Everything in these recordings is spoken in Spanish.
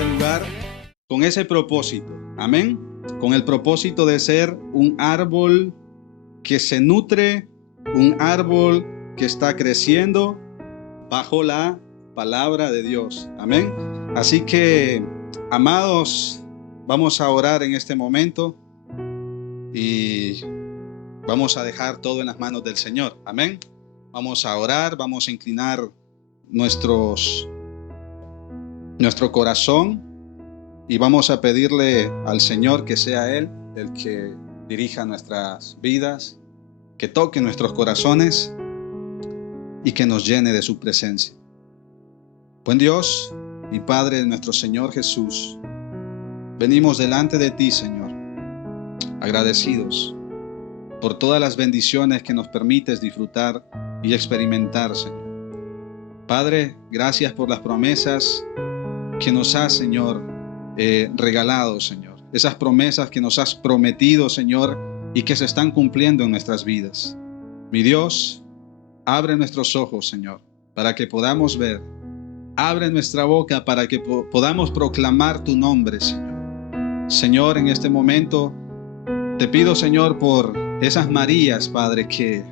este lugar con ese propósito, amén, con el propósito de ser un árbol que se nutre, un árbol que está creciendo bajo la palabra de Dios, amén. Así que, amados, vamos a orar en este momento y vamos a dejar todo en las manos del Señor, amén. Vamos a orar, vamos a inclinar nuestro corazón y vamos a pedirle al Señor que sea Él el que dirija nuestras vidas, que toque nuestros corazones y que nos llene de su presencia. Buen Dios y Padre de nuestro Señor Jesús, venimos delante de ti, Señor, agradecidos por todas las bendiciones que nos permites disfrutar y experimentar, Señor. Padre, gracias por las promesas que nos has, Señor, regalado, Señor. Esas promesas que nos has prometido, Señor, y que se están cumpliendo en nuestras vidas. Mi Dios, abre nuestros ojos, Señor, para que podamos ver. Abre nuestra boca para que podamos proclamar tu nombre, Señor. Señor, en este momento te pido, Señor, por esas Marías, Padre, que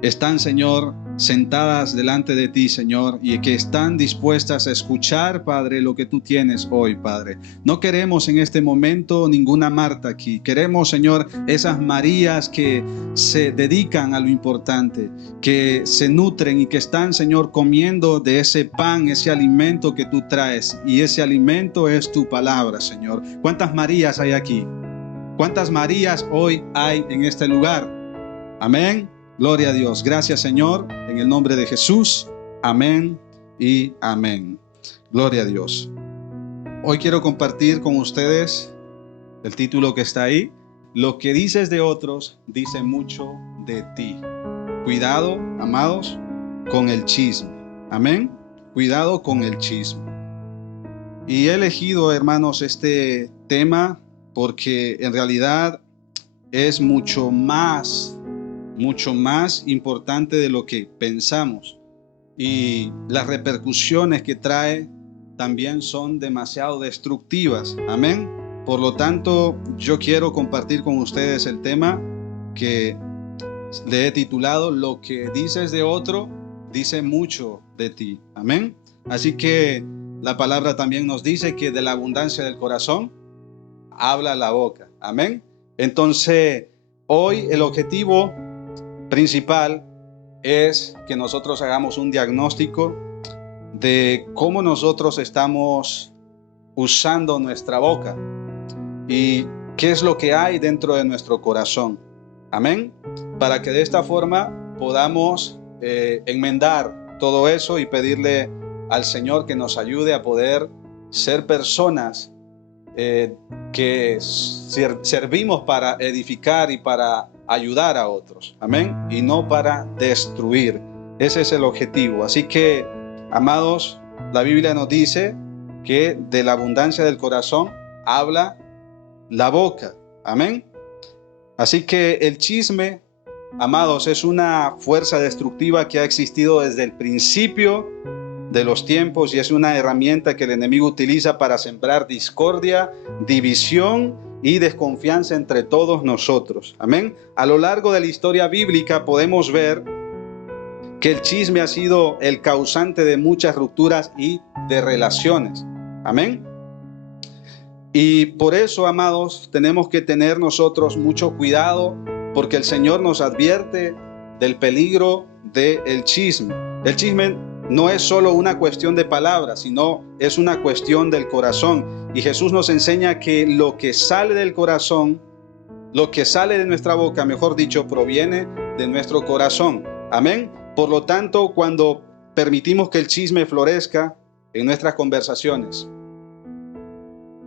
están, Señor, sentadas delante de ti, Señor, y que están dispuestas a escuchar, Padre, lo que tú tienes hoy, Padre. No queremos en este momento ninguna Marta aquí. Queremos, Señor, esas Marías que se dedican a lo importante, que se nutren y que están, Señor, comiendo de ese pan, ese alimento que tú traes. Y ese alimento es tu palabra, Señor. ¿Cuántas Marías hay aquí? ¿Cuántas Marías hoy hay en este lugar? Amén. Gloria a Dios. Gracias, Señor, en el nombre de Jesús. Amén y amén. Gloria a Dios. Hoy quiero compartir con ustedes el título que está ahí. Lo que dices de otros dice mucho de ti. Cuidado, amados, con el chisme. Amén. Cuidado con el chisme. Y he elegido, hermanos, este tema porque en realidad es mucho más importante de lo que pensamos, y las repercusiones que trae también son demasiado destructivas, amén. Por lo tanto, yo quiero compartir con ustedes el tema que le he titulado Lo que dices de otro dice mucho de ti, amén. Así que la palabra también nos dice que de la abundancia del corazón habla la boca, amén. Entonces, hoy el objetivo principal es que nosotros hagamos un diagnóstico de cómo nosotros estamos usando nuestra boca y qué es lo que hay dentro de nuestro corazón. Amén. Para que de esta forma podamos enmendar todo eso y pedirle al Señor que nos ayude a poder ser personas que servimos para edificar y para ayudar a otros, amén, y no para destruir. Ese es el objetivo. Así que, amados, la Biblia nos dice que de la abundancia del corazón habla la boca, amén. Así que el chisme, amados, es una fuerza destructiva que ha existido desde el principio de los tiempos y es una herramienta que el enemigo utiliza para sembrar discordia, división y desconfianza entre todos nosotros. Amén. A lo largo de la historia bíblica podemos ver que el chisme ha sido el causante de muchas rupturas y de relaciones. Amén. Y por eso, amados, tenemos que tener nosotros mucho cuidado, porque el Señor nos advierte del peligro del chisme. El chisme no es solo una cuestión de palabras, sino es una cuestión del corazón. Y Jesús nos enseña que lo que sale del corazón, lo que sale de nuestra boca, mejor dicho, proviene de nuestro corazón. Amén. Por lo tanto, cuando permitimos que el chisme florezca en nuestras conversaciones,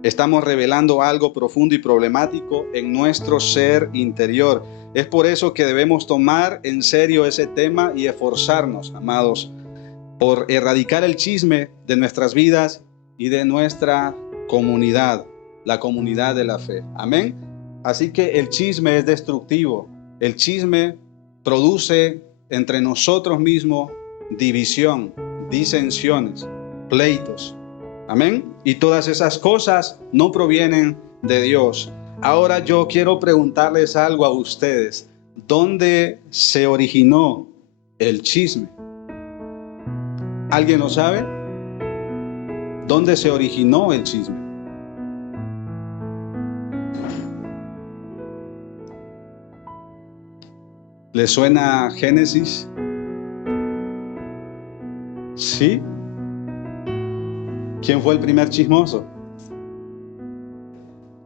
estamos revelando algo profundo y problemático en nuestro ser interior. Es por eso que debemos tomar en serio ese tema y esforzarnos, amados, por erradicar el chisme de nuestras vidas y de nuestra comunidad, la comunidad de la fe. Amén. Así que el chisme es destructivo. El chisme produce entre nosotros mismos división, disensiones, pleitos. Amén. Y todas esas cosas no provienen de Dios. Ahora yo quiero preguntarles algo a ustedes. ¿Dónde se originó el chisme? ¿Alguien lo sabe? ¿Dónde se originó el chisme? ¿Le suena Génesis? ¿Sí? ¿Quién fue el primer chismoso?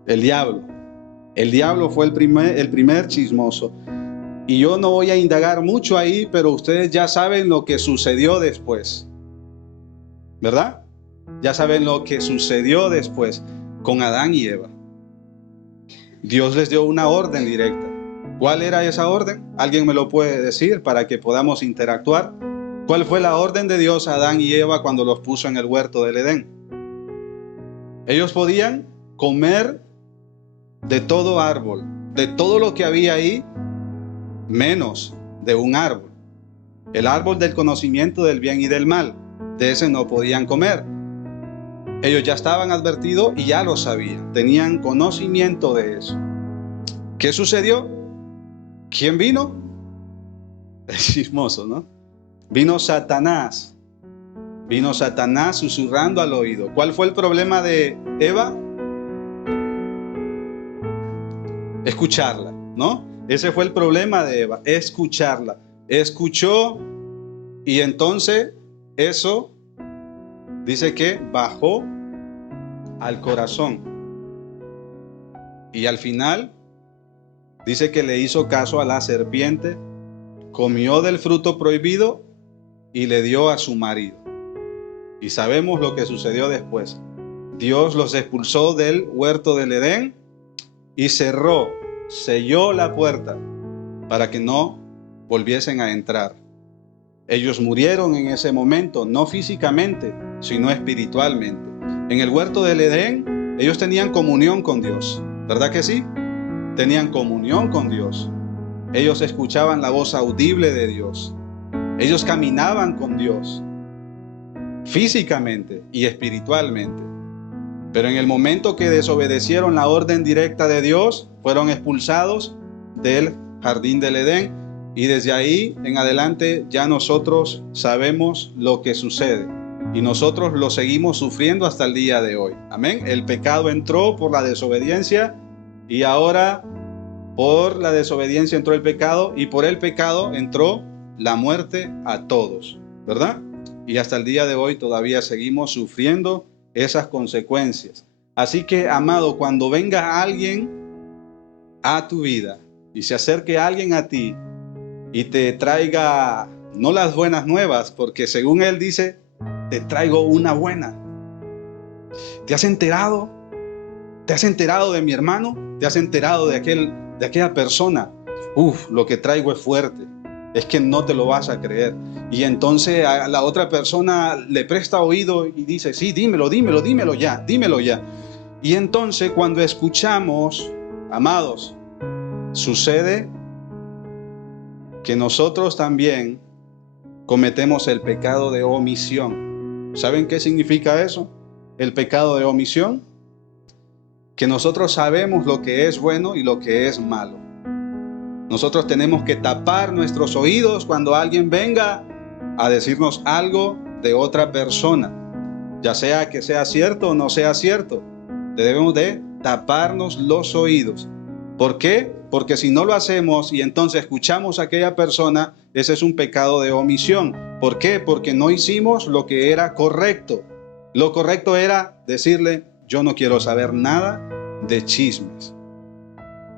El diablo. El diablo fue el primer chismoso. Y yo no voy a indagar mucho ahí, pero ustedes ya saben lo que sucedió después. ¿Verdad? Ya saben lo que sucedió después con Adán y Eva. Dios les dio una orden directa. ¿Cuál era esa orden? ¿Alguien me lo puede decir para que podamos interactuar? ¿Cuál fue la orden de Dios a Adán y Eva cuando los puso en el huerto del Edén? Ellos podían comer de todo árbol, de todo lo que había ahí, menos de un árbol. El árbol del conocimiento del bien y del mal. De ese no podían comer. Ellos ya estaban advertidos y ya lo sabían. Tenían conocimiento de eso. ¿Qué sucedió? ¿Quién vino? El chismoso, ¿no? Vino Satanás. Vino Satanás susurrando al oído. ¿Cuál fue el problema de Eva? Escucharla, ¿no? Ese fue el problema de Eva, escucharla. Escuchó y entonces eso dice que bajó al corazón. Y al final dice que le hizo caso a la serpiente, comió del fruto prohibido y le dio a su marido. Y sabemos lo que sucedió después. Dios los expulsó del huerto del Edén y selló la puerta para que no volviesen a entrar. Ellos murieron en ese momento, no físicamente, sino espiritualmente. En el huerto del Edén, ellos tenían comunión con Dios, ¿verdad que sí? Tenían comunión con Dios. Ellos escuchaban la voz audible de Dios. Ellos caminaban con Dios, físicamente y espiritualmente. Pero en el momento que desobedecieron la orden directa de Dios, fueron expulsados del jardín del Edén. Y desde ahí en adelante ya nosotros sabemos lo que sucede. Y nosotros lo seguimos sufriendo hasta el día de hoy. Amén. El pecado entró por la desobediencia y ahora por la desobediencia entró el pecado y por el pecado entró la muerte a todos, ¿verdad? Y hasta el día de hoy todavía seguimos sufriendo esas consecuencias. Así que, amado, cuando venga alguien a tu vida y se acerque alguien a ti y te traiga no las buenas nuevas, porque según él dice, te traigo una buena. ¿Te has enterado? ¿Te has enterado de mi hermano? ¿Te has enterado de aquella persona? Lo que traigo es fuerte. Es que no te lo vas a creer. Y entonces a la otra persona le presta oído y dice, sí, dímelo ya. Y entonces cuando escuchamos, amados, sucede que nosotros también cometemos el pecado de omisión. ¿Saben qué significa eso? El pecado de omisión. Que nosotros sabemos lo que es bueno y lo que es malo. Nosotros tenemos que tapar nuestros oídos cuando alguien venga a decirnos algo de otra persona. Ya sea que sea cierto o no sea cierto. Debemos de taparnos los oídos. ¿Por qué? Porque si no lo hacemos y entonces escuchamos a aquella persona, ese es un pecado de omisión. ¿Por qué? Porque no hicimos lo que era correcto. Lo correcto era decirle, yo no quiero saber nada de chismes.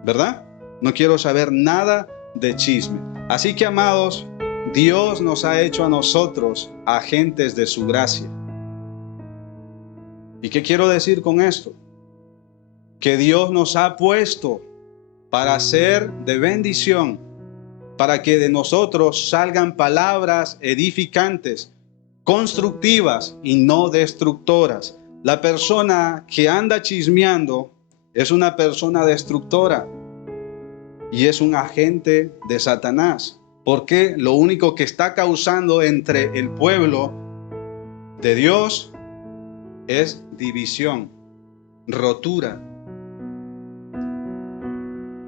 ¿Verdad? No quiero saber nada de chisme. Así que, amados, Dios nos ha hecho a nosotros agentes de su gracia. ¿Y qué quiero decir con esto? Que Dios nos ha puesto para ser de bendición, para que de nosotros salgan palabras edificantes, constructivas y no destructoras. La persona que anda chismeando es una persona destructora y es un agente de Satanás, porque lo único que está causando entre el pueblo de Dios es división, rotura,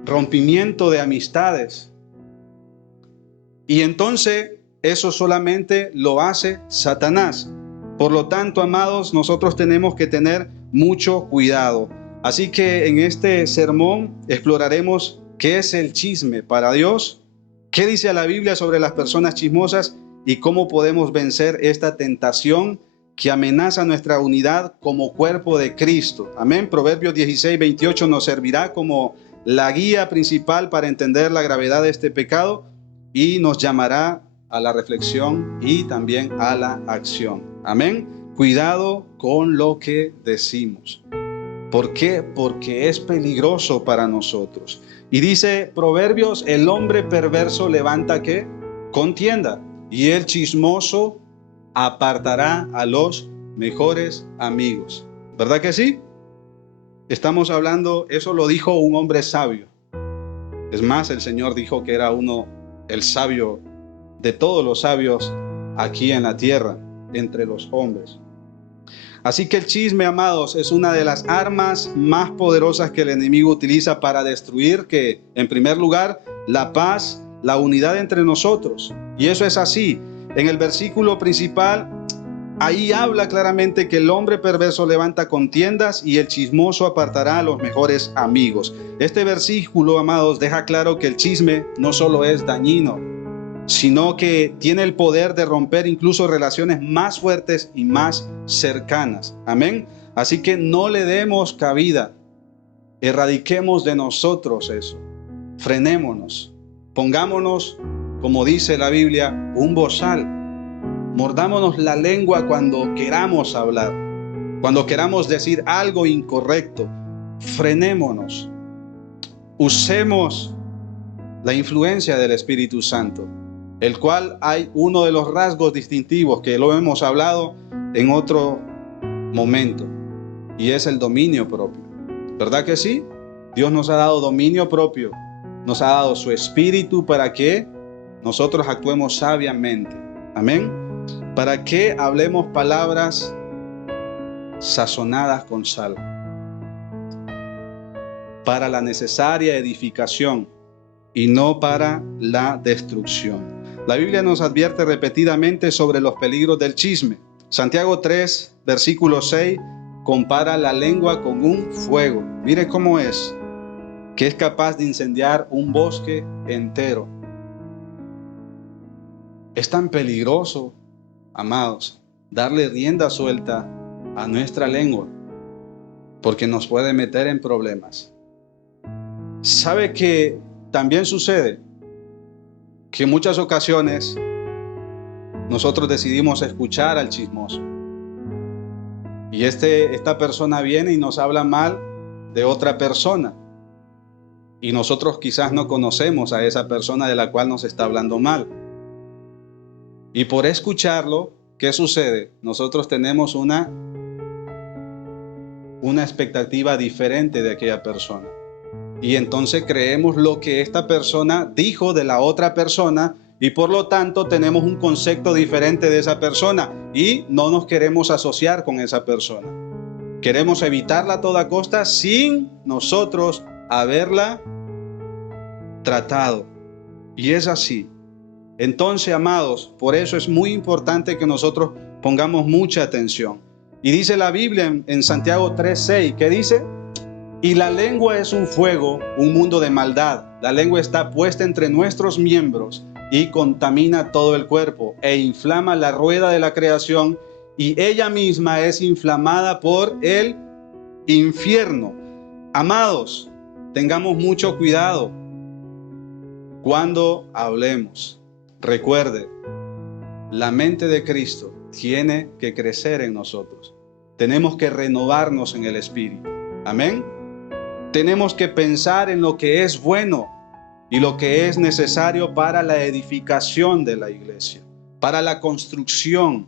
rompimiento de amistades. Y entonces eso solamente lo hace Satanás. Por lo tanto, amados, nosotros tenemos que tener mucho cuidado. Así que en este sermón exploraremos qué es el chisme para Dios, qué dice la Biblia sobre las personas chismosas y cómo podemos vencer esta tentación que amenaza nuestra unidad como cuerpo de Cristo. Amén. Proverbios 16:28 nos servirá como la guía principal para entender la gravedad de este pecado y nos llamará a la reflexión y también a la acción. Amén. Cuidado con lo que decimos. ¿Por qué? Porque es peligroso para nosotros. Y dice Proverbios, el hombre perverso levanta ¿qué? Contienda, y el chismoso apartará a los mejores amigos. ¿Verdad que sí? Estamos hablando, eso lo dijo un hombre sabio. Es más, el Señor dijo que era el sabio de todos los sabios aquí en la tierra, entre los hombres. Así que el chisme, amados, es una de las armas más poderosas que el enemigo utiliza para destruir, que en primer lugar, la paz, la unidad entre nosotros. Y eso es así. En el versículo principal, ahí habla claramente que el hombre perverso levanta contiendas y el chismoso apartará a los mejores amigos. Este versículo, amados, deja claro que el chisme no solo es dañino, sino que tiene el poder de romper incluso relaciones más fuertes y más cercanas. Amén. Así que no le demos cabida. Erradiquemos de nosotros eso. Frenémonos. Pongámonos, como dice la Biblia, un bozal. Mordámonos la lengua cuando queramos hablar, cuando queramos decir algo incorrecto. Frenémonos. Usemos la influencia del Espíritu Santo, el cual hay uno de los rasgos distintivos que lo hemos hablado en otro momento, y es el dominio propio. ¿Verdad que sí? Dios nos ha dado dominio propio, nos ha dado su Espíritu para que nosotros actuemos sabiamente. Amén. Para que hablemos palabras sazonadas con sal, para la necesaria edificación y no para la destrucción. La Biblia nos advierte repetidamente sobre los peligros del chisme. Santiago 3, versículo 6, compara la lengua con un fuego. Mire cómo es, que es capaz de incendiar un bosque entero. Es tan peligroso, amados, darle rienda suelta a nuestra lengua, porque nos puede meter en problemas. ¿Sabe que también sucede que en muchas ocasiones nosotros decidimos escuchar al chismoso? Y esta persona viene y nos habla mal de otra persona. Y nosotros quizás no conocemos a esa persona de la cual nos está hablando mal. Y por escucharlo, ¿qué sucede? Nosotros tenemos una expectativa diferente de aquella persona. Y entonces creemos lo que esta persona dijo de la otra persona y por lo tanto tenemos un concepto diferente de esa persona y no nos queremos asociar con esa persona. Queremos evitarla a toda costa sin nosotros haberla tratado. Y es así. Entonces, amados, por eso es muy importante que nosotros pongamos mucha atención. Y dice la Biblia en Santiago 3:6, ¿qué dice? Y la lengua es un fuego, un mundo de maldad. La lengua está puesta entre nuestros miembros y contamina todo el cuerpo e inflama la rueda de la creación y ella misma es inflamada por el infierno. Amados, tengamos mucho cuidado cuando hablemos. Recuerde, la mente de Cristo tiene que crecer en nosotros. Tenemos que renovarnos en el Espíritu. Amén. Tenemos que pensar en lo que es bueno y lo que es necesario para la edificación de la iglesia, para la construcción.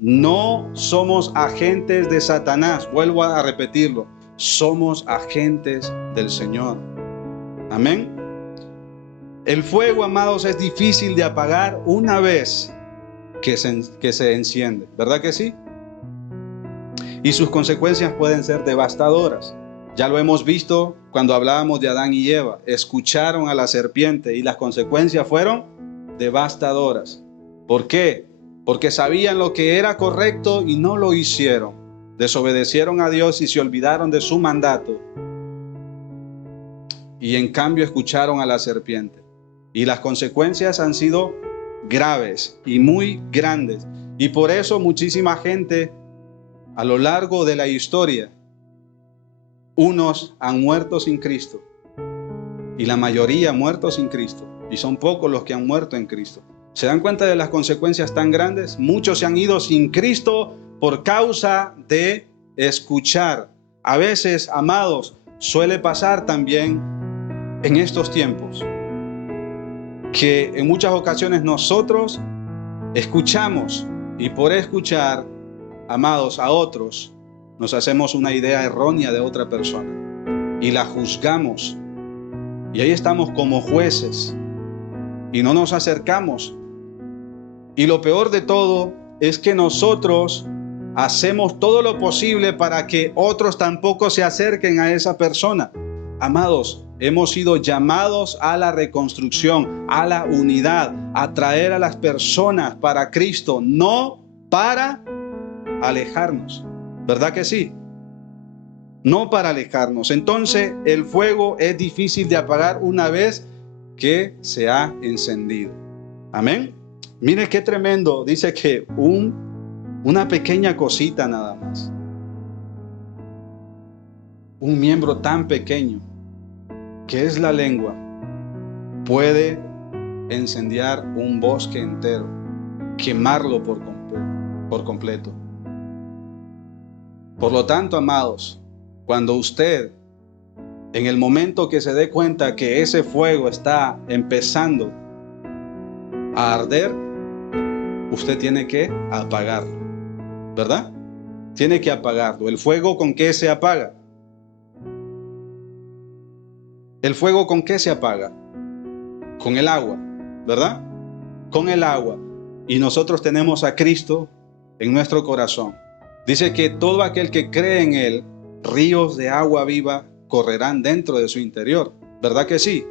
No somos agentes de Satanás, vuelvo a repetirlo, somos agentes del Señor. Amén. El fuego, amados, es difícil de apagar una vez que se enciende, ¿verdad que sí? y sus consecuencias pueden ser devastadoras. Ya lo hemos visto cuando hablábamos de Adán y Eva. Escucharon a la serpiente y las consecuencias fueron devastadoras. ¿Por qué? Porque sabían lo que era correcto y no lo hicieron. Desobedecieron a Dios y se olvidaron de su mandato. Y en cambio escucharon a la serpiente. Y las consecuencias han sido graves y muy grandes. Y por eso muchísima gente a lo largo de la historia, unos han muerto sin Cristo y la mayoría muerto sin Cristo. Y son pocos los que han muerto en Cristo. ¿Se dan cuenta de las consecuencias tan grandes? Muchos se han ido sin Cristo por causa de escuchar. A veces, amados, suele pasar también en estos tiempos que en muchas ocasiones nosotros escuchamos y por escuchar, amados, a otros, nos hacemos una idea errónea de otra persona y la juzgamos. Y ahí estamos como jueces y no nos acercamos. Y lo peor de todo es que nosotros hacemos todo lo posible para que otros tampoco se acerquen a esa persona. Amados, hemos sido llamados a la reconstrucción, a la unidad, a traer a las personas para Cristo, no para alejarnos. ¿Verdad que sí? No para alejarnos. Entonces, el fuego es difícil de apagar una vez que se ha encendido. Amén. Mire qué tremendo. Dice que una pequeña cosita nada más. Un miembro tan pequeño que es la lengua puede incendiar un bosque entero, quemarlo por completo. Por lo tanto, amados, cuando usted, en el momento que se dé cuenta que ese fuego está empezando a arder, usted tiene que apagarlo, ¿verdad? Tiene que apagarlo. ¿El fuego con qué se apaga? ¿El fuego con qué se apaga? Con el agua, ¿verdad? Con el agua. Y nosotros tenemos a Cristo en nuestro corazón. Dice que todo aquel que cree en Él, ríos de agua viva correrán dentro de su interior. ¿Verdad que sí?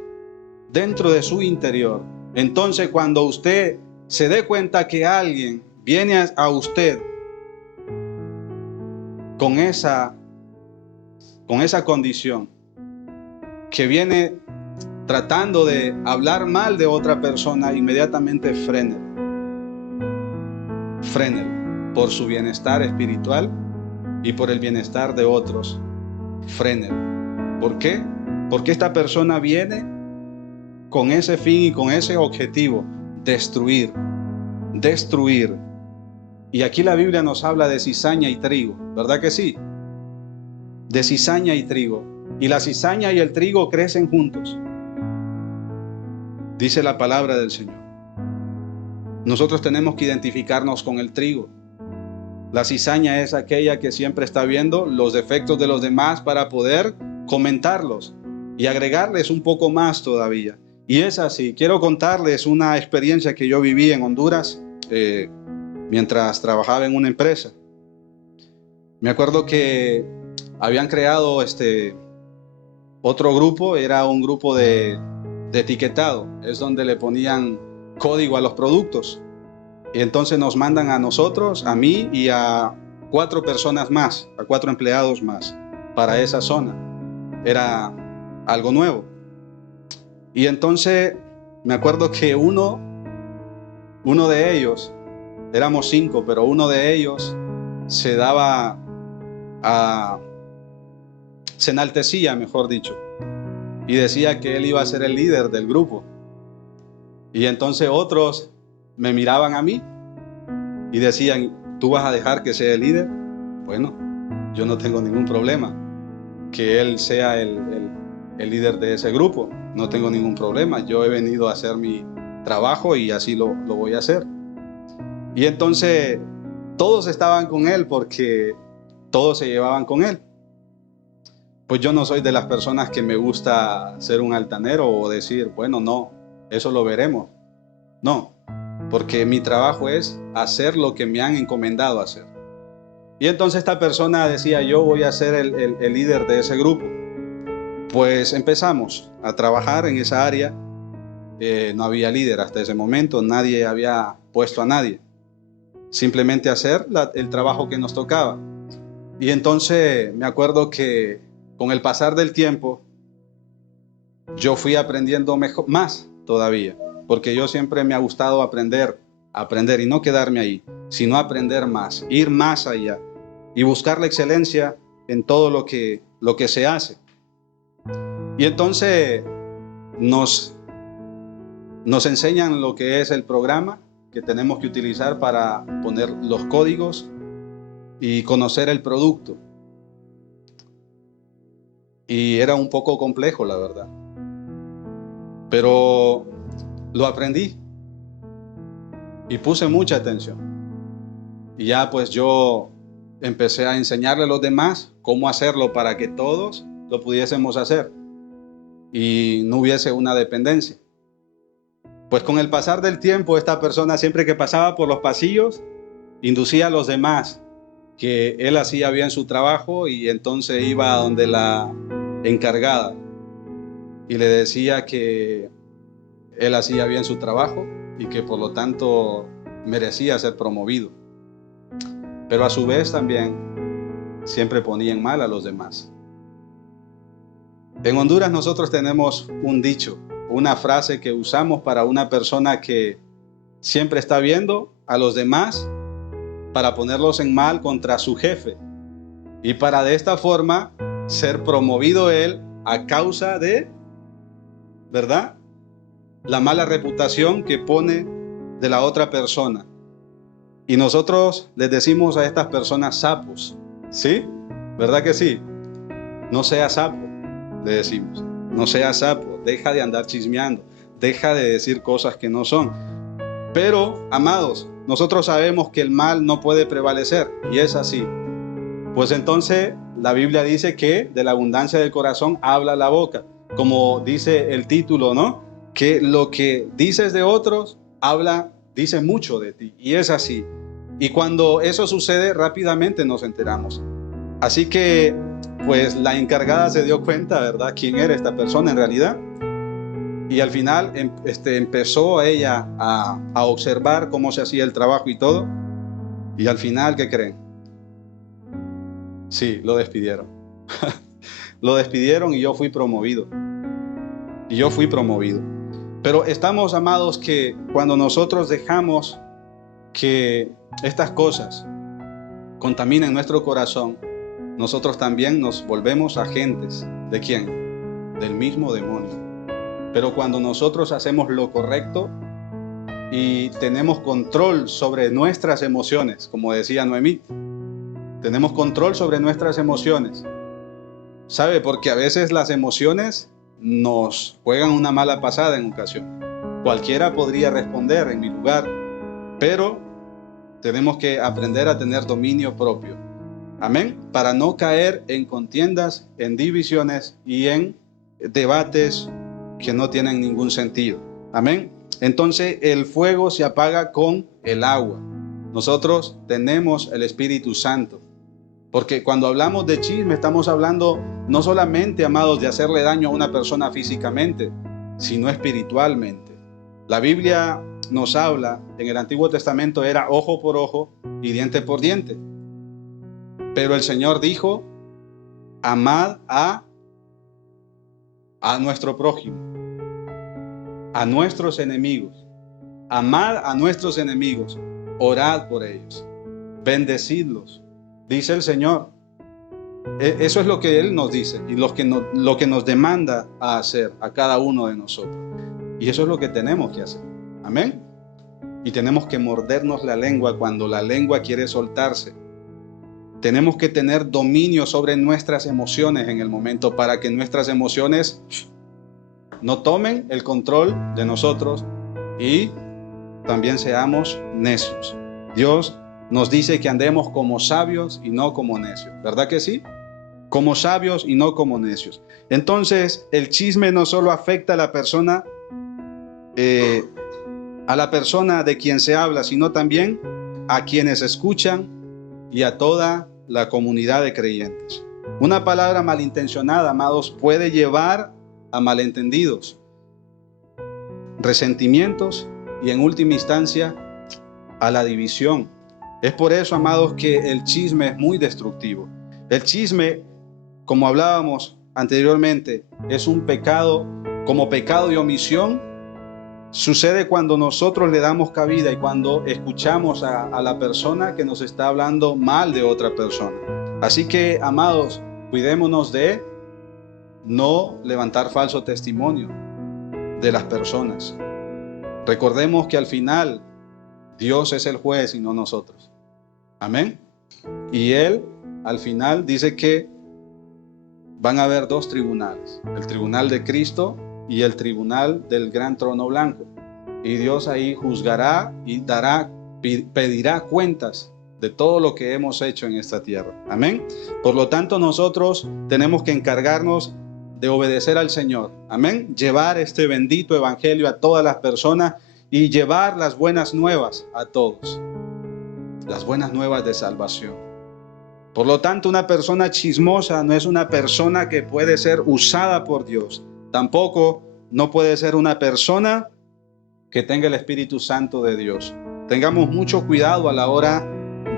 Dentro de su interior. Entonces, cuando usted se dé cuenta que alguien viene a usted con esa condición, que viene tratando de hablar mal de otra persona, inmediatamente frénelo. Frénelo por su bienestar espiritual y por el bienestar de otros. Frénelo. ¿Por qué? Porque esta persona viene con ese fin y con ese objetivo: destruir. Destruir. Y aquí la Biblia nos habla de cizaña y trigo, ¿verdad que sí? De cizaña y trigo. Y la cizaña y el trigo crecen juntos, dice la palabra del Señor. Nosotros tenemos que identificarnos con el trigo. La cizaña es aquella que siempre está viendo los defectos de los demás para poder comentarlos y agregarles un poco más todavía. Y es así. Quiero contarles una experiencia que yo viví en Honduras mientras trabajaba en una empresa. Me acuerdo que habían creado otro grupo, era un grupo de etiquetado, es donde le ponían código a los productos. Y entonces nos mandan a nosotros, a mí y a 4 personas más, a 4 empleados más para esa zona. Era algo nuevo. Y entonces me acuerdo que uno de ellos, éramos 5, pero uno de ellos se enaltecía, mejor dicho, y decía que él iba a ser el líder del grupo. Y entonces otros me miraban a mí y decían: ¿tú vas a dejar que sea el líder? Bueno, yo no tengo ningún problema que él sea el líder de ese grupo, no tengo ningún problema. Yo he venido a hacer mi trabajo y así lo voy a hacer. Y entonces todos estaban con él porque todos se llevaban con él. Pues yo no soy de las personas que me gusta ser un altanero o decir, bueno, no, eso lo veremos. No, porque mi trabajo es hacer lo que me han encomendado hacer. Y entonces esta persona decía, yo voy a ser el líder de ese grupo. Pues empezamos a trabajar en esa área. No había líder hasta ese momento, nadie había puesto a nadie. Simplemente hacer el trabajo que nos tocaba. Y entonces me acuerdo que con el pasar del tiempo, yo fui aprendiendo más todavía, porque yo siempre me ha gustado aprender y no quedarme ahí, sino aprender más, ir más allá y buscar la excelencia en todo lo que se hace. Y entonces nos enseñan lo que es el programa que tenemos que utilizar para poner los códigos y conocer el producto. Y era un poco complejo, la verdad. Pero lo aprendí y puse mucha atención. Y ya pues yo empecé a enseñarle a los demás cómo hacerlo para que todos lo pudiésemos hacer y no hubiese una dependencia. Pues con el pasar del tiempo, esta persona siempre que pasaba por los pasillos, inducía a los demás que él hacía bien su trabajo y entonces iba a donde la encargada y le decía que él hacía bien su trabajo y que por lo tanto merecía ser promovido. Pero a su vez también siempre ponía en mal a los demás. En Honduras nosotros tenemos un dicho, una frase que usamos para una persona que siempre está viendo a los demás para ponerlos en mal contra su jefe y para de esta forma ser promovido él a causa de, ¿verdad?, la mala reputación que pone de la otra persona. Y nosotros les decimos a estas personas sapos, ¿sí? ¿Verdad que sí? No seas sapo, le decimos. No seas sapo, deja de andar chismeando, deja de decir cosas que no son. Pero, amados, nosotros sabemos que el mal no puede prevalecer, y es así. Pues entonces la Biblia dice que de la abundancia del corazón habla la boca. Como dice el título, ¿no? Que lo que dices de otros dice mucho de ti, y es así. Y cuando eso sucede, rápidamente nos enteramos. Así que, pues la encargada se dio cuenta, ¿verdad?, quién era esta persona en realidad. Y al final empezó ella a observar cómo se hacía el trabajo y todo. Y al final, ¿qué creen? Sí, lo despidieron. Lo despidieron y yo fui promovido. Pero estamos, amados, que cuando nosotros dejamos que estas cosas contaminen nuestro corazón, nosotros también nos volvemos agentes. ¿De quién? Del mismo demonio. Pero cuando nosotros hacemos lo correcto y tenemos control sobre nuestras emociones, como decía Noemí, tenemos control sobre nuestras emociones. ¿Sabe? Porque a veces las emociones nos juegan una mala pasada en ocasiones. Cualquiera podría responder en mi lugar, pero tenemos que aprender a tener dominio propio. Amén. Para no caer en contiendas, en divisiones y en debates que no tienen ningún sentido. Amén. Entonces el fuego se apaga con el agua. Nosotros tenemos el Espíritu Santo. Porque cuando hablamos de chisme, estamos hablando no solamente, amados, de hacerle daño a una persona físicamente, sino espiritualmente. La Biblia nos habla, en el Antiguo Testamento era ojo por ojo y diente por diente. Pero el Señor dijo, amad a nuestro prójimo, a nuestros enemigos. Amad a nuestros enemigos, orad por ellos, bendecidlos. Dice el Señor. Eso es lo que Él nos dice y lo que nos demanda a hacer a cada uno de nosotros. Y eso es lo que tenemos que hacer. Amén. Y tenemos que mordernos la lengua cuando la lengua quiere soltarse. Tenemos que tener dominio sobre nuestras emociones en el momento para que nuestras emociones no tomen el control de nosotros y también seamos necios. Dios nos dice que andemos como sabios y no como necios. ¿Verdad que sí? Como sabios y no como necios. Entonces, el chisme no solo afecta a la persona de quien se habla, sino también a quienes escuchan y a toda la comunidad de creyentes. Una palabra malintencionada, amados, puede llevar a malentendidos, resentimientos y en última instancia a la división. Es por eso, amados, que el chisme es muy destructivo. El chisme, como hablábamos anteriormente, es un pecado, como pecado de omisión. Sucede cuando nosotros le damos cabida y cuando escuchamos a la persona que nos está hablando mal de otra persona. Así que, amados, cuidémonos de no levantar falso testimonio de las personas. Recordemos que al final Dios es el juez y no nosotros. Amén. Y Él al final dice que van a haber dos tribunales: el tribunal de Cristo y el tribunal del gran trono blanco. Y Dios ahí juzgará y pedirá cuentas de todo lo que hemos hecho en esta tierra. Amén. Por lo tanto, nosotros tenemos que encargarnos de obedecer al Señor. Amén. Llevar este bendito evangelio a todas las personas y llevar las buenas nuevas a todos. Las buenas nuevas de salvación. Por lo tanto, una persona chismosa no es una persona que puede ser usada por Dios. Tampoco no puede ser una persona que tenga el Espíritu Santo de Dios. Tengamos mucho cuidado a la hora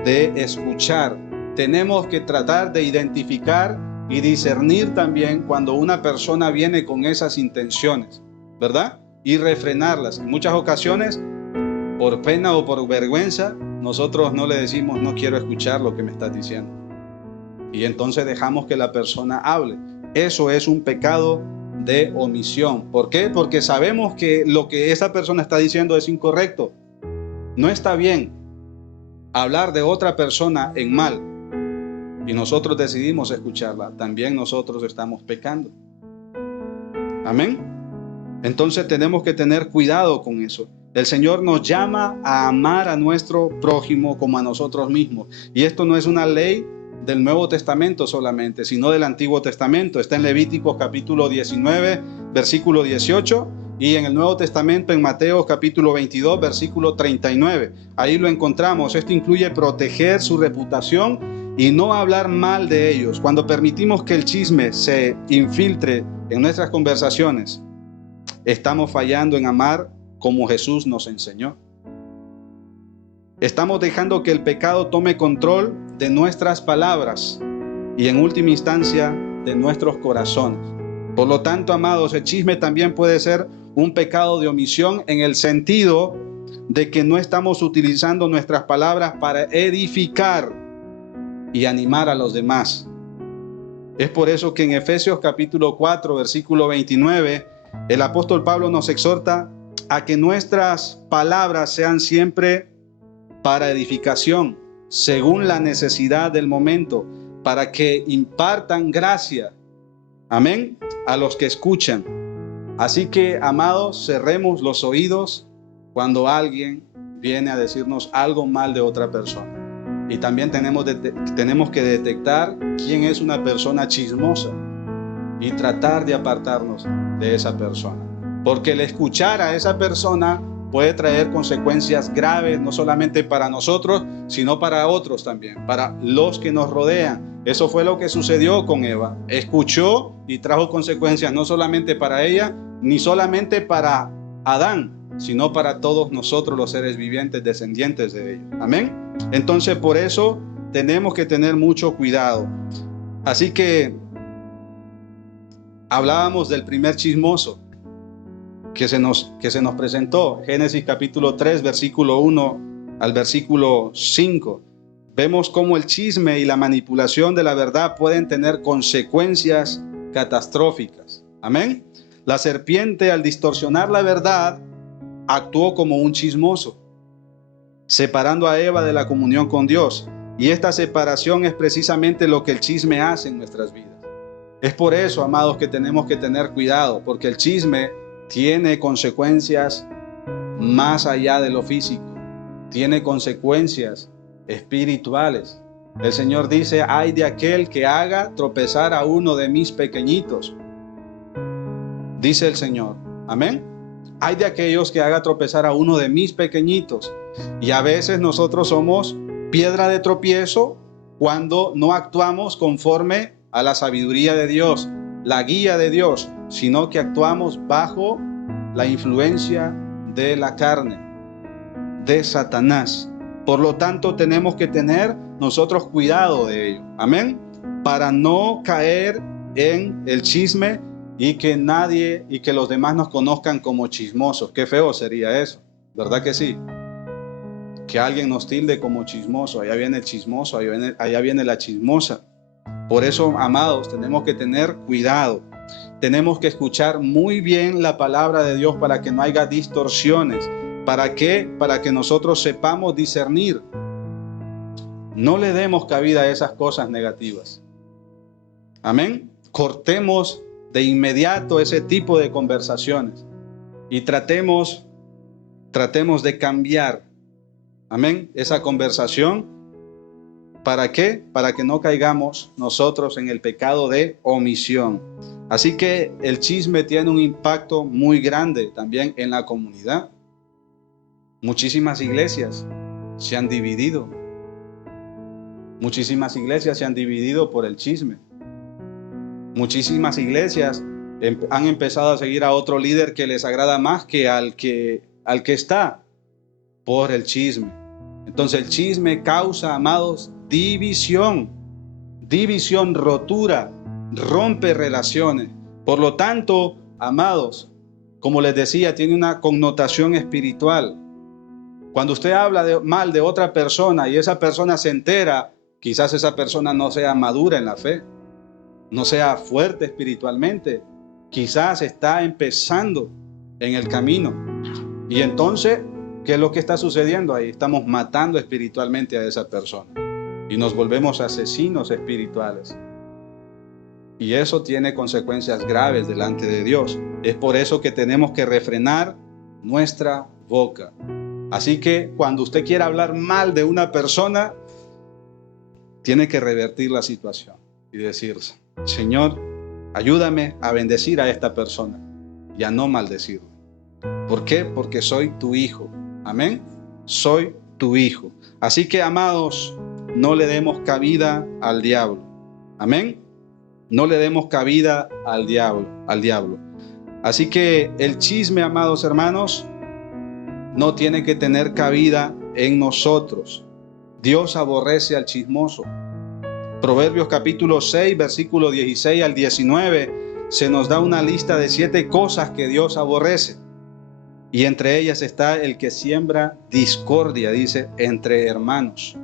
de escuchar. Tenemos que tratar de identificar y discernir también cuando una persona viene con esas intenciones, ¿verdad? Y refrenarlas. En muchas ocasiones, por pena o por vergüenza, nosotros no le decimos: no quiero escuchar lo que me estás diciendo. Y entonces dejamos que la persona hable. Eso es un pecado de omisión. ¿Por qué? Porque sabemos que lo que esa persona está diciendo es incorrecto. No está bien hablar de otra persona en mal y nosotros decidimos escucharla. También nosotros estamos pecando. Amén. Entonces tenemos que tener cuidado con eso. El Señor nos llama a amar a nuestro prójimo como a nosotros mismos. Y esto no es una ley del Nuevo Testamento solamente, sino del Antiguo Testamento. Está en Levíticos capítulo 19, versículo 18, y en el Nuevo Testamento en Mateo capítulo 22, versículo 39. Ahí lo encontramos. Esto incluye proteger su reputación y no hablar mal de ellos. Cuando permitimos que el chisme se infiltre en nuestras conversaciones, estamos fallando en amar como Jesús nos enseñó. Estamos dejando que el pecado tome control de nuestras palabras y en última instancia de nuestros corazones. Por lo tanto, amados, el chisme también puede ser un pecado de omisión en el sentido de que no estamos utilizando nuestras palabras para edificar y animar a los demás. Es por eso que en Efesios capítulo 4, versículo 29, el apóstol Pablo nos exhorta a que nuestras palabras sean siempre para edificación, según la necesidad del momento, para que impartan gracia, amén, a los que escuchan. Así que, amados, cerremos los oídos cuando alguien viene a decirnos algo mal de otra persona. Y también tenemos que detectar quién es una persona chismosa y tratar de apartarnos de esa persona. Porque el escuchar a esa persona puede traer consecuencias graves, no solamente para nosotros, sino para otros también, para los que nos rodean. Eso fue lo que sucedió con Eva. Escuchó y trajo consecuencias no solamente para ella, ni solamente para Adán, sino para todos nosotros los seres vivientes descendientes de ellos. Amén. Entonces, por eso tenemos que tener mucho cuidado. Así que hablábamos del primer chismoso que se nos presentó, Génesis capítulo 3, versículo 1 al versículo 5. Vemos cómo el chisme y la manipulación de la verdad pueden tener consecuencias catastróficas. Amén. La serpiente, al distorsionar la verdad, actuó como un chismoso, separando a Eva de la comunión con Dios. Y esta separación es precisamente lo que el chisme hace en nuestras vidas. Es por eso, amados, que tenemos que tener cuidado, porque el chisme tiene consecuencias más allá de lo físico, tiene consecuencias espirituales. El Señor dice: ay de aquel que haga tropezar a uno de mis pequeñitos, dice el Señor. Amén. Hay de aquellos que haga tropezar a uno de mis pequeñitos. Y a veces nosotros somos piedra de tropiezo cuando no actuamos conforme a la sabiduría de Dios, la guía de Dios, sino que actuamos bajo la influencia de la carne, de Satanás. Por lo tanto, tenemos que tener nosotros cuidado de ello. Amén. Para no caer en el chisme y que nadie y que los demás nos conozcan como chismosos. Qué feo sería eso, ¿verdad que sí? Que alguien nos tilde como chismoso. Allá viene el chismoso, allá viene la chismosa. Por eso, amados, tenemos que tener cuidado. Tenemos que escuchar muy bien la palabra de Dios para que no haya distorsiones. ¿Para qué? Para que nosotros sepamos discernir. No le demos cabida a esas cosas negativas. Amén. Cortemos de inmediato ese tipo de conversaciones y tratemos de cambiar, amén, esa conversación. ¿Para qué? Para que no caigamos nosotros en el pecado de omisión. Así que el chisme tiene un impacto muy grande también en la comunidad. Muchísimas iglesias se han dividido. Muchísimas iglesias se han dividido por el chisme. Muchísimas iglesias han empezado a seguir a otro líder que les agrada más que al que está, por el chisme. Entonces el chisme causa, amados, división, rotura, rompe relaciones. Por lo tanto, amados, como les decía, tiene una connotación espiritual. Cuando usted habla mal de otra persona y esa persona se entera, quizás esa persona no sea madura en la fe, no sea fuerte espiritualmente, quizás está empezando en el camino. Y entonces, ¿qué es lo que está sucediendo ahí? Estamos matando espiritualmente a esa persona y nos volvemos asesinos espirituales. Y eso tiene consecuencias graves delante de Dios. Es por eso que tenemos que refrenar nuestra boca. Así que cuando usted quiera hablar mal de una persona, tiene que revertir la situación y decir: Señor, ayúdame a bendecir a esta persona y a no maldecirlo. ¿Por qué? Porque soy tu hijo. Amén. Soy tu hijo. Así que, amados, no le demos cabida al diablo. Amén. No le demos cabida al diablo. Así que el chisme, amados hermanos, no tiene que tener cabida en nosotros. Dios aborrece al chismoso. Proverbios capítulo 6, versículo 16 al 19, se nos da una lista de 7 cosas que Dios aborrece. Y entre ellas está el que siembra discordia, dice, entre hermanos.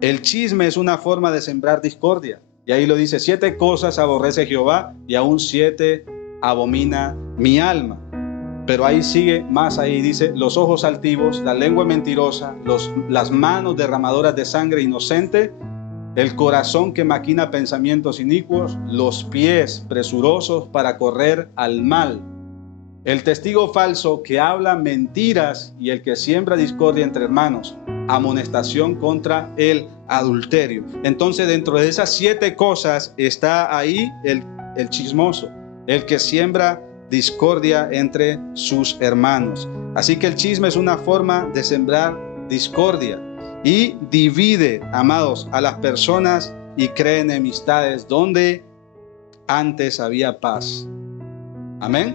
El chisme es una forma de sembrar discordia. Y ahí lo dice: 7 cosas aborrece Jehová y aún 7 abomina mi alma. Pero ahí sigue más, ahí dice: los ojos altivos, la lengua mentirosa, las manos derramadoras de sangre inocente, el corazón que maquina pensamientos inicuos, los pies presurosos para correr al mal, el testigo falso que habla mentiras y el que siembra discordia entre hermanos, amonestación contra el adulterio. Entonces, dentro de esas 7 cosas está ahí el chismoso, el que siembra discordia entre sus hermanos. Así que el chisme es una forma de sembrar discordia y divide, amados, a las personas y crea enemistades donde antes había paz. Amén.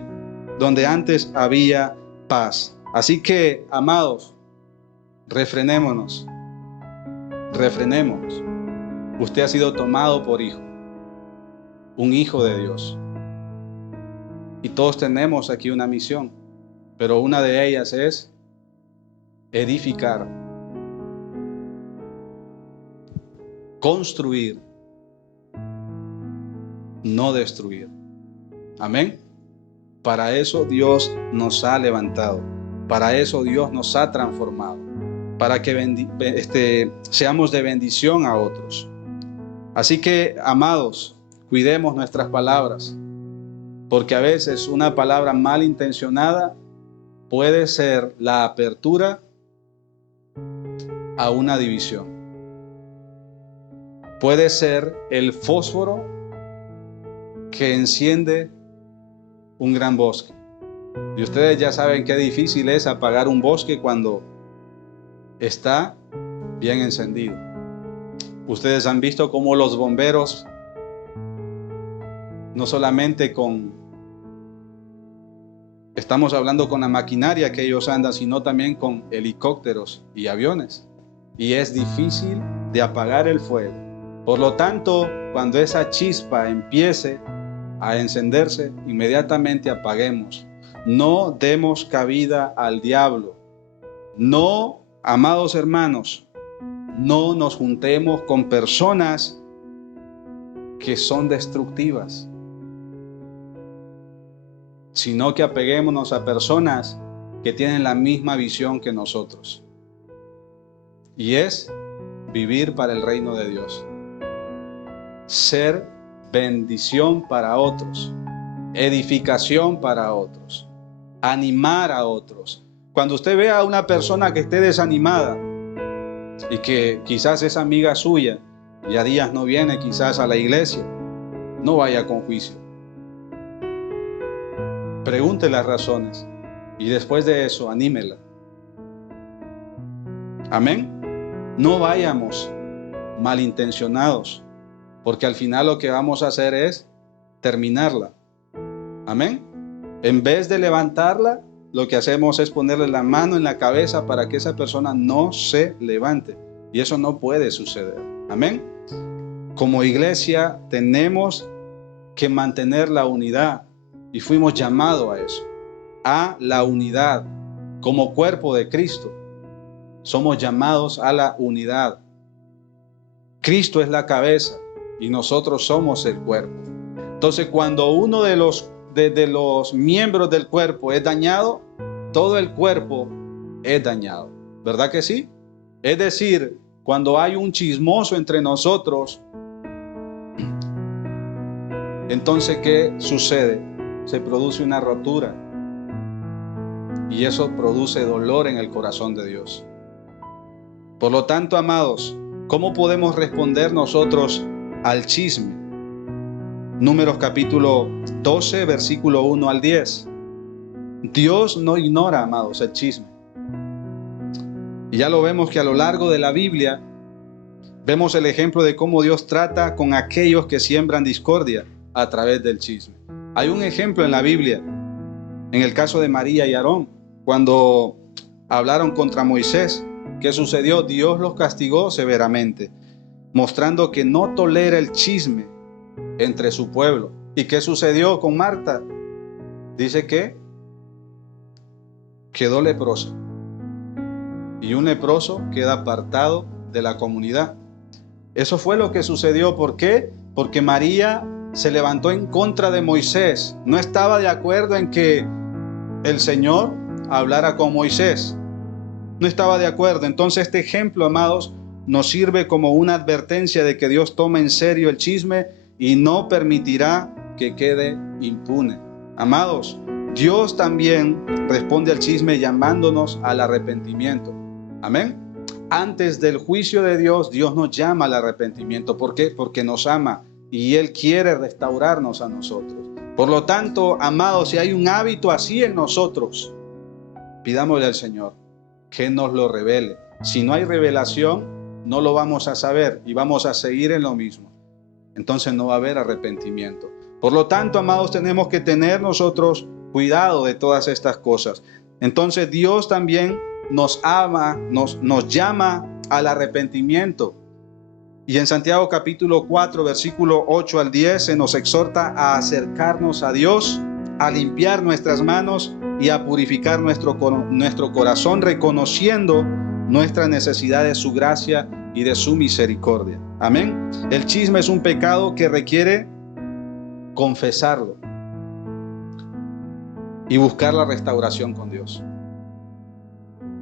Donde antes había paz. Así que, amados, refrenémonos. Usted ha sido tomado por hijo, un hijo de Dios. Y todos tenemos aquí una misión, pero una de ellas es edificar, construir, no destruir. Amén. Para eso Dios nos ha levantado, para eso Dios nos ha transformado, para que seamos de bendición a otros. Así que, amados, cuidemos nuestras palabras, porque a veces una palabra malintencionada puede ser la apertura a una división. Puede ser el fósforo que enciende un gran bosque. Y ustedes ya saben qué difícil es apagar un bosque cuando está bien encendido. Ustedes han visto cómo los bomberos, no solamente estamos hablando con la maquinaria que ellos andan, sino también con helicópteros y aviones. Y es difícil de apagar el fuego. Por lo tanto, cuando esa chispa empiece a encenderse, inmediatamente apaguemos. No demos cabida al diablo. No, amados hermanos, no nos juntemos con personas que son destructivas, sino que apeguémonos a personas que tienen la misma visión que nosotros. Y es vivir para el reino de Dios. Ser bendición para otros, edificación para otros, animar a otros. Cuando usted vea a una persona que esté desanimada y que quizás es amiga suya y a días no viene quizás a la iglesia, no vaya con juicio. Pregunte las razones y después de eso anímela. Amén. No vayamos malintencionados, porque al final lo que vamos a hacer es terminarla. Amén. En vez de levantarla, lo que hacemos es ponerle la mano en la cabeza para que esa persona no se levante. Y eso no puede suceder. Amén. Como iglesia tenemos que mantener la unidad. Y fuimos llamados a eso, a la unidad. Como cuerpo de Cristo, somos llamados a la unidad. Cristo es la cabeza y nosotros somos el cuerpo. Entonces, cuando uno de los miembros del cuerpo es dañado, todo el cuerpo es dañado. ¿Verdad que sí? Es decir, cuando hay un chismoso entre nosotros, entonces, ¿qué sucede? Se produce una rotura y eso produce dolor en el corazón de Dios. Por lo tanto, amados, ¿cómo podemos responder nosotros al chisme? Números capítulo 12, versículo 1 al 10. Dios no ignora, amados, el chisme. Y ya lo vemos que a lo largo de la Biblia vemos el ejemplo de cómo Dios trata con aquellos que siembran discordia a través del chisme. Hay un ejemplo en la Biblia, en el caso de María y Aarón, cuando hablaron contra Moisés. ¿Qué sucedió? Dios los castigó severamente, mostrando que no tolera el chisme entre su pueblo. ¿Y qué sucedió con Marta? Dice que quedó leprosa. Y un leproso queda apartado de la comunidad. Eso fue lo que sucedió. ¿Por qué? Porque María se levantó en contra de Moisés. No estaba de acuerdo en que el Señor hablara con Moisés. No estaba de acuerdo. Entonces este ejemplo, amados, nos sirve como una advertencia de que Dios toma en serio el chisme y no permitirá que quede impune. Amados, Dios también responde al chisme llamándonos al arrepentimiento. Amén. Antes del juicio de Dios, Dios nos llama al arrepentimiento. ¿Por qué? Porque nos ama y Él quiere restaurarnos a nosotros. Por lo tanto, amados, si hay un hábito así en nosotros, pidámosle al Señor que nos lo revele. Si no hay revelación, no lo vamos a saber y vamos a seguir en lo mismo. Entonces no va a haber arrepentimiento. Por lo tanto, amados, tenemos que tener nosotros cuidado de todas estas cosas. Entonces Dios también nos ama, nos llama al arrepentimiento. Y en Santiago capítulo 4, versículo 8 al 10, se nos exhorta a acercarnos a Dios, a limpiar nuestras manos y a purificar nuestro corazón, reconociendo nuestra necesidad de su gracia y de su misericordia. Amén. El chisme es un pecado que requiere confesarlo y buscar la restauración con Dios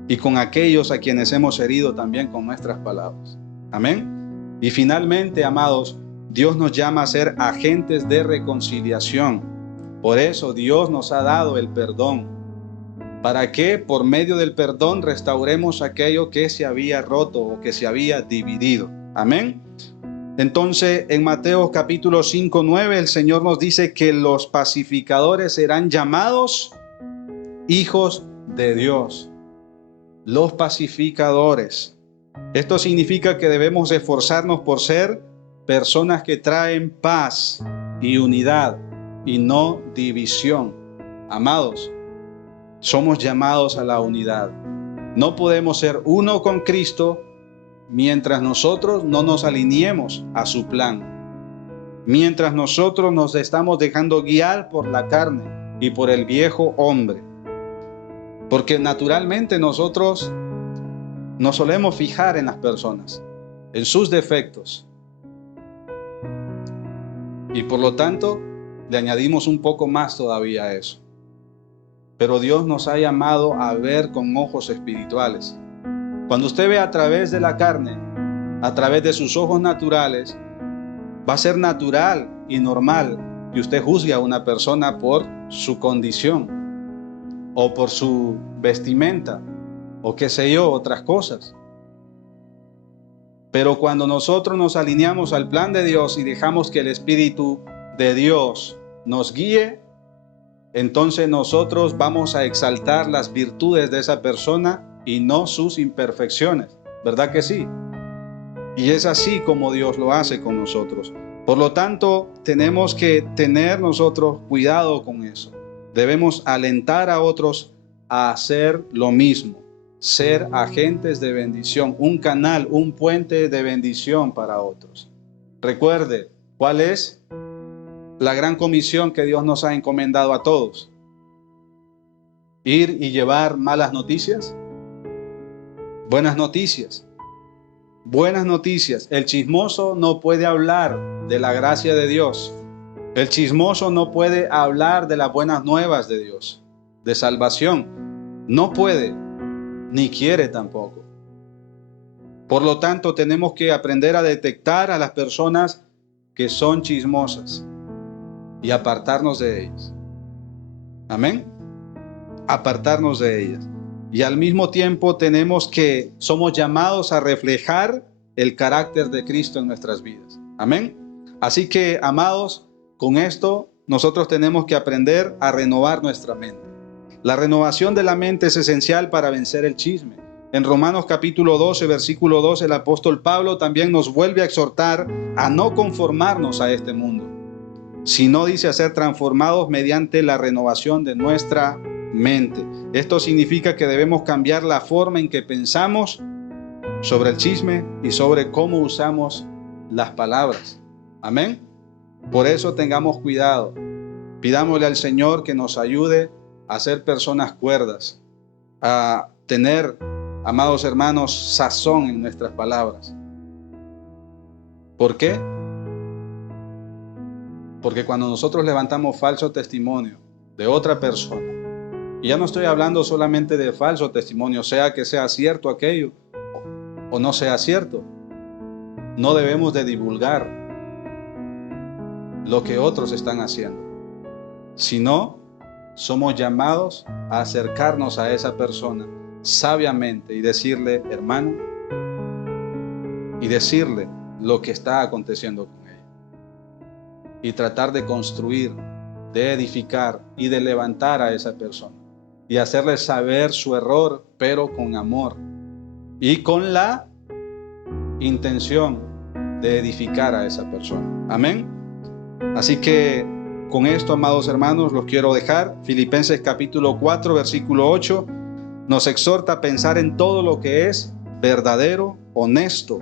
y con aquellos a quienes hemos herido también con nuestras palabras. Amén. Y finalmente, amados, Dios nos llama a ser agentes de reconciliación. Por eso Dios nos ha dado el perdón, para que por medio del perdón restauremos aquello que se había roto o que se había dividido. Amén. Entonces, en Mateo capítulo 5, 9, el Señor nos dice que los pacificadores serán llamados hijos de Dios. Los pacificadores. Esto significa que debemos esforzarnos por ser personas que traen paz y unidad y no división. Amados, somos llamados a la unidad. No podemos ser uno con Cristo mientras nosotros no nos alineemos a su plan. Mientras nosotros nos estamos dejando guiar por la carne y por el viejo hombre. Porque naturalmente nosotros nos solemos fijar en las personas, en sus defectos. Y por lo tanto, le añadimos un poco más todavía a eso. Pero Dios nos ha llamado a ver con ojos espirituales. Cuando usted ve a través de la carne, a través de sus ojos naturales, va a ser natural y normal que usted juzgue a una persona por su condición o por su vestimenta o qué sé yo, otras cosas. Pero cuando nosotros nos alineamos al plan de Dios y dejamos que el Espíritu de Dios nos guíe, entonces nosotros vamos a exaltar las virtudes de esa persona y no sus imperfecciones. ¿Verdad que sí? Y es así como Dios lo hace con nosotros. Por lo tanto, tenemos que tener nosotros cuidado con eso. Debemos alentar a otros a hacer lo mismo. Ser agentes de bendición, un canal, un puente de bendición para otros. Recuerde, ¿cuál es la gran comisión que Dios nos ha encomendado a todos? Ir y llevar malas noticias, buenas noticias. Buenas noticias. El chismoso no puede hablar de la gracia de Dios. El chismoso no puede hablar de las buenas nuevas de Dios, de salvación. No puede, ni quiere tampoco. Por lo tanto, tenemos que aprender a detectar a las personas que son chismosas y apartarnos de ellas. Amén. Apartarnos de ellas. Y al mismo tiempo somos llamados a reflejar el carácter de Cristo en nuestras vidas. Amén. Así que, amados, con esto nosotros tenemos que aprender a renovar nuestra mente. La renovación de la mente es esencial para vencer el chisme. En Romanos capítulo 12, versículo 2, el apóstol Pablo también nos vuelve a exhortar a no conformarnos a este mundo, sino dice a ser transformados mediante la renovación de nuestra mente. Esto significa que debemos cambiar la forma en que pensamos sobre el chisme y sobre cómo usamos las palabras. Amén. Por eso tengamos cuidado. Pidámosle al Señor que nos ayude a ser personas cuerdas, a tener, amados hermanos, sazón en nuestras palabras. ¿Por qué? Porque cuando nosotros levantamos falso testimonio de otra persona, y ya no estoy hablando solamente de falso testimonio, sea que sea cierto aquello o no sea cierto, no debemos de divulgar lo que otros están haciendo, sino somos llamados a acercarnos a esa persona sabiamente y decirle, hermano, y decirle lo que está aconteciendo con ella. Y tratar de construir, de edificar y de levantar a esa persona. Y hacerle saber su error, pero con amor. Y con la intención de edificar a esa persona. Amén. Así que con esto, amados hermanos, los quiero dejar. Filipenses capítulo 4, versículo 8, nos exhorta a pensar en todo lo que es verdadero, honesto,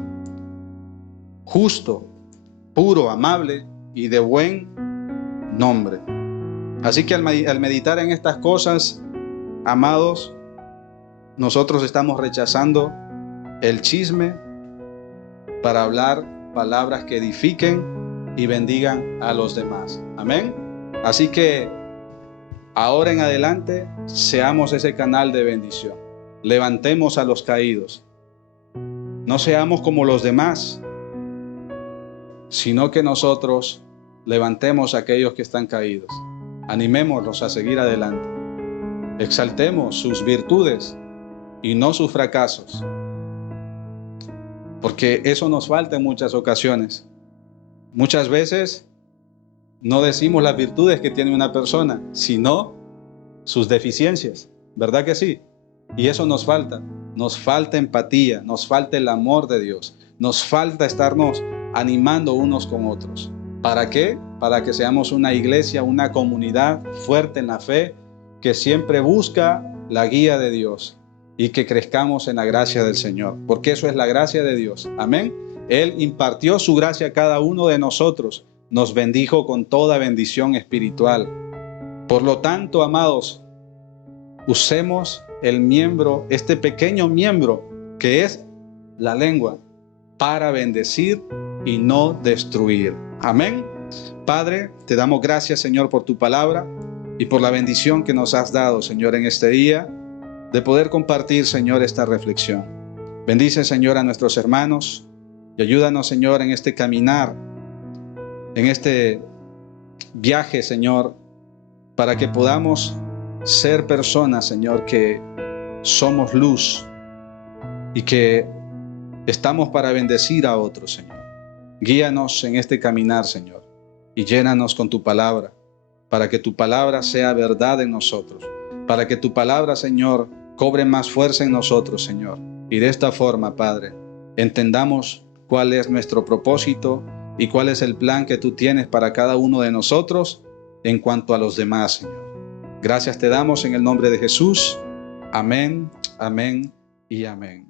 justo, puro, amable y de buen nombre. Así que al meditar en estas cosas, amados, nosotros estamos rechazando el chisme para hablar palabras que edifiquen y bendigan a los demás. Amén. Así que ahora en adelante seamos ese canal de bendición. Levantemos a los caídos. No seamos como los demás, sino que nosotros levantemos a aquellos que están caídos. Animémoslos a seguir adelante. Exaltemos sus virtudes y no sus fracasos, porque eso nos falta en muchas ocasiones. Muchas veces no decimos las virtudes que tiene una persona, sino sus deficiencias. ¿Verdad que sí? Y eso nos falta. nos falta empatía, nos falta el amor de Dios, nos falta estarnos animando unos con otros. ¿Para qué? Para que seamos una iglesia, una comunidad fuerte en la fe, que siempre busca la guía de Dios y que crezcamos en la gracia del Señor, porque eso es la gracia de Dios. Amén. Él impartió su gracia a cada uno de nosotros, nos bendijo con toda bendición espiritual. Por lo tanto, amados, usemos el miembro, este pequeño miembro que es la lengua, para bendecir y no destruir. Amén. Padre, te damos gracias, Señor, por tu palabra y por la bendición que nos has dado, Señor, en este día, de poder compartir, Señor, esta reflexión. Bendice, Señor, a nuestros hermanos y ayúdanos, Señor, en este caminar, en este viaje, Señor, para que podamos ser personas, Señor, que somos luz y que estamos para bendecir a otros, Señor. Guíanos en este caminar, Señor, y llénanos con tu palabra, para que tu palabra sea verdad en nosotros, para que tu palabra, Señor, cobre más fuerza en nosotros, Señor. Y de esta forma, Padre, entendamos cuál es nuestro propósito y cuál es el plan que tú tienes para cada uno de nosotros en cuanto a los demás, Señor. Gracias te damos en el nombre de Jesús. Amén, amén y amén.